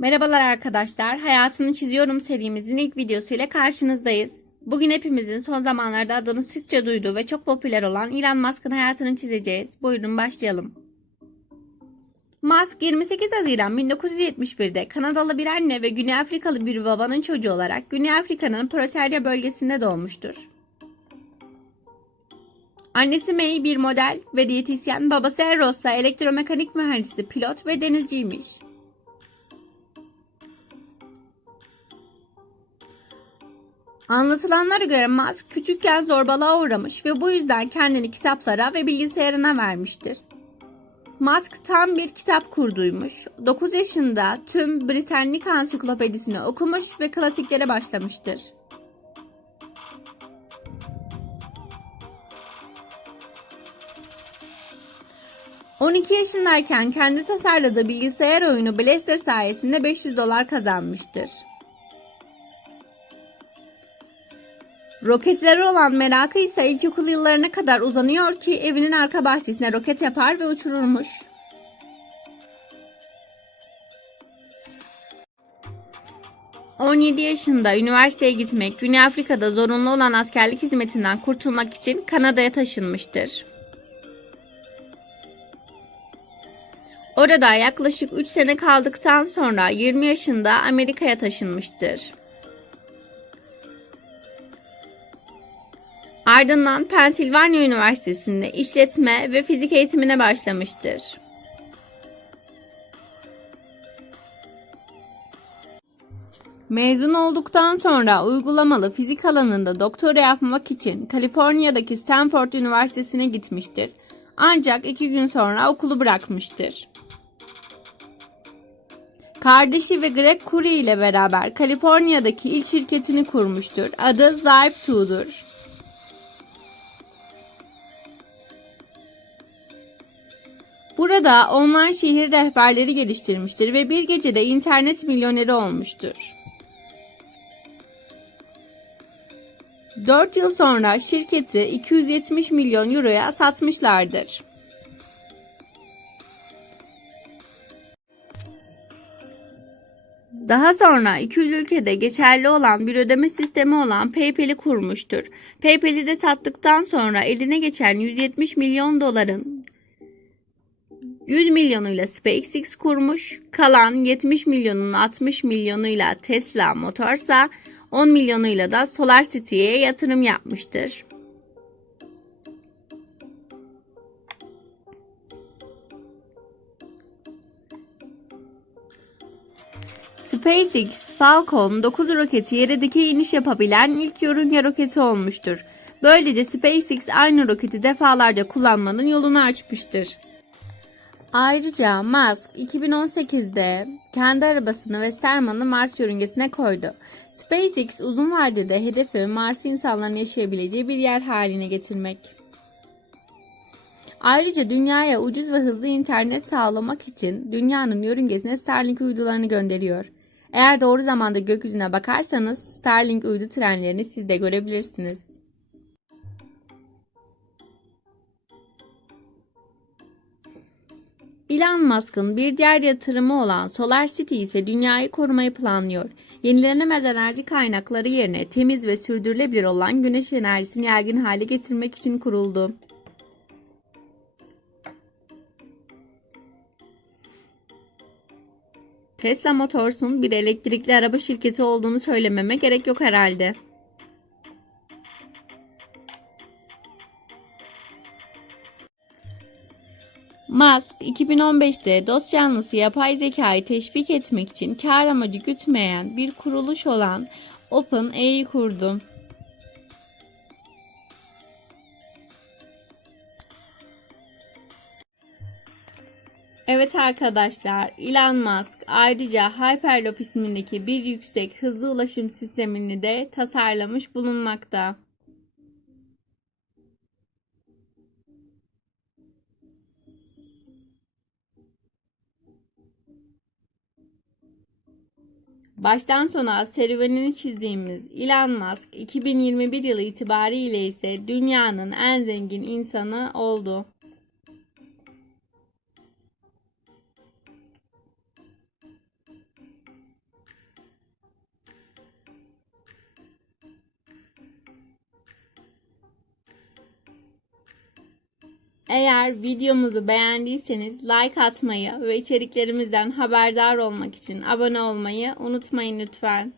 Merhabalar arkadaşlar. Hayatını çiziyorum serimizin ilk videosu ile karşınızdayız. Bugün hepimizin son zamanlarda adını sıkça duyduğu ve çok popüler olan Elon Musk'ın hayatını çizeceğiz. Buyurun başlayalım. Musk 28 Haziran 1971'de Kanadalı bir anne ve Güney Afrikalı bir babanın çocuğu olarak Güney Afrika'nın Proterya bölgesinde doğmuştur. Annesi May bir model ve diyetisyen, babası Eros ise elektromekanik mühendisi, pilot ve denizciymiş. Anlatılanlara göre Musk küçükken zorbalığa uğramış ve bu yüzden kendini kitaplara ve bilgisayarına vermiştir. Musk tam bir kitap kurduymuş. 9 yaşında tüm Britannik ansiklopedisini okumuş ve klasiklere başlamıştır. ...12 yaşındayken kendi tasarladığı bilgisayar oyunu Blaster sayesinde 500 dolar kazanmıştır. Roketlere olan merakı ise ilkokul yıllarına kadar uzanıyor ki evinin arka bahçesine roket yapar ve uçururmuş. ...17 yaşında üniversiteye gitmek, Güney Afrika'da zorunlu olan askerlik hizmetinden kurtulmak için Kanada'ya taşınmıştır. Orada yaklaşık 3 sene kaldıktan sonra 20 yaşında Amerika'ya taşınmıştır. Ardından Pensilvanya Üniversitesi'nde işletme ve fizik eğitimine başlamıştır. Mezun olduktan sonra uygulamalı fizik alanında doktora yapmak için Kaliforniya'daki Stanford Üniversitesi'ne gitmiştir. Ancak iki gün sonra okulu bırakmıştır. Kardeşi ve Greg Curie ile beraber Kaliforniya'daki ilk şirketini kurmuştur. Adı Zype-2'dur. Burada online şehir rehberleri geliştirmiştir ve bir gecede internet milyoneri olmuştur. 4 yıl sonra şirketi 270 milyon euroya satmışlardır. Daha sonra 200 ülkede geçerli olan bir ödeme sistemi olan PayPal'i kurmuştur. PayPal'i de sattıktan sonra eline geçen 170 milyon doların 100 milyonuyla SpaceX kurmuş. Kalan 70 milyonun 60 milyonuyla Tesla Motors'a 10 milyonuyla da SolarCity'ye yatırım yapmıştır. SpaceX Falcon 9 roketi yere dikey iniş yapabilen ilk yörünge roketi olmuştur. Böylece SpaceX aynı roketi defalarca kullanmanın yolunu açmıştır. Ayrıca Musk 2018'de kendi arabasını ve Starman'ı Mars yörüngesine koydu. SpaceX uzun vadede hedefi Mars insanların yaşayabileceği bir yer haline getirmek. Ayrıca dünyaya ucuz ve hızlı internet sağlamak için dünyanın yörüngesine Starlink uydularını gönderiyor. Eğer doğru zamanda gökyüzüne bakarsanız Starlink uydu trenlerini siz de görebilirsiniz. Elon Musk'ın bir diğer yatırımı olan SolarCity ise dünyayı korumayı planlıyor. Yenilenemez enerji kaynakları yerine temiz ve sürdürülebilir olan güneş enerjisini yaygın hale getirmek için kuruldu. Tesla Motors'un bir elektrikli araba şirketi olduğunu söylememe gerek yok herhalde. Musk 2015'te dost canlısı yapay zekayı teşvik etmek için kar amacı gütmeyen bir kuruluş olan OpenAI kurdu. Evet arkadaşlar, Elon Musk ayrıca Hyperloop ismindeki bir yüksek hızlı ulaşım sistemini de tasarlamış bulunmakta. Baştan sona serüvenini çizdiğimiz Elon Musk 2021 yılı itibariyle ise dünyanın en zengin insanı oldu. Eğer videomuzu beğendiyseniz like atmayı ve içeriklerimizden haberdar olmak için abone olmayı unutmayın lütfen.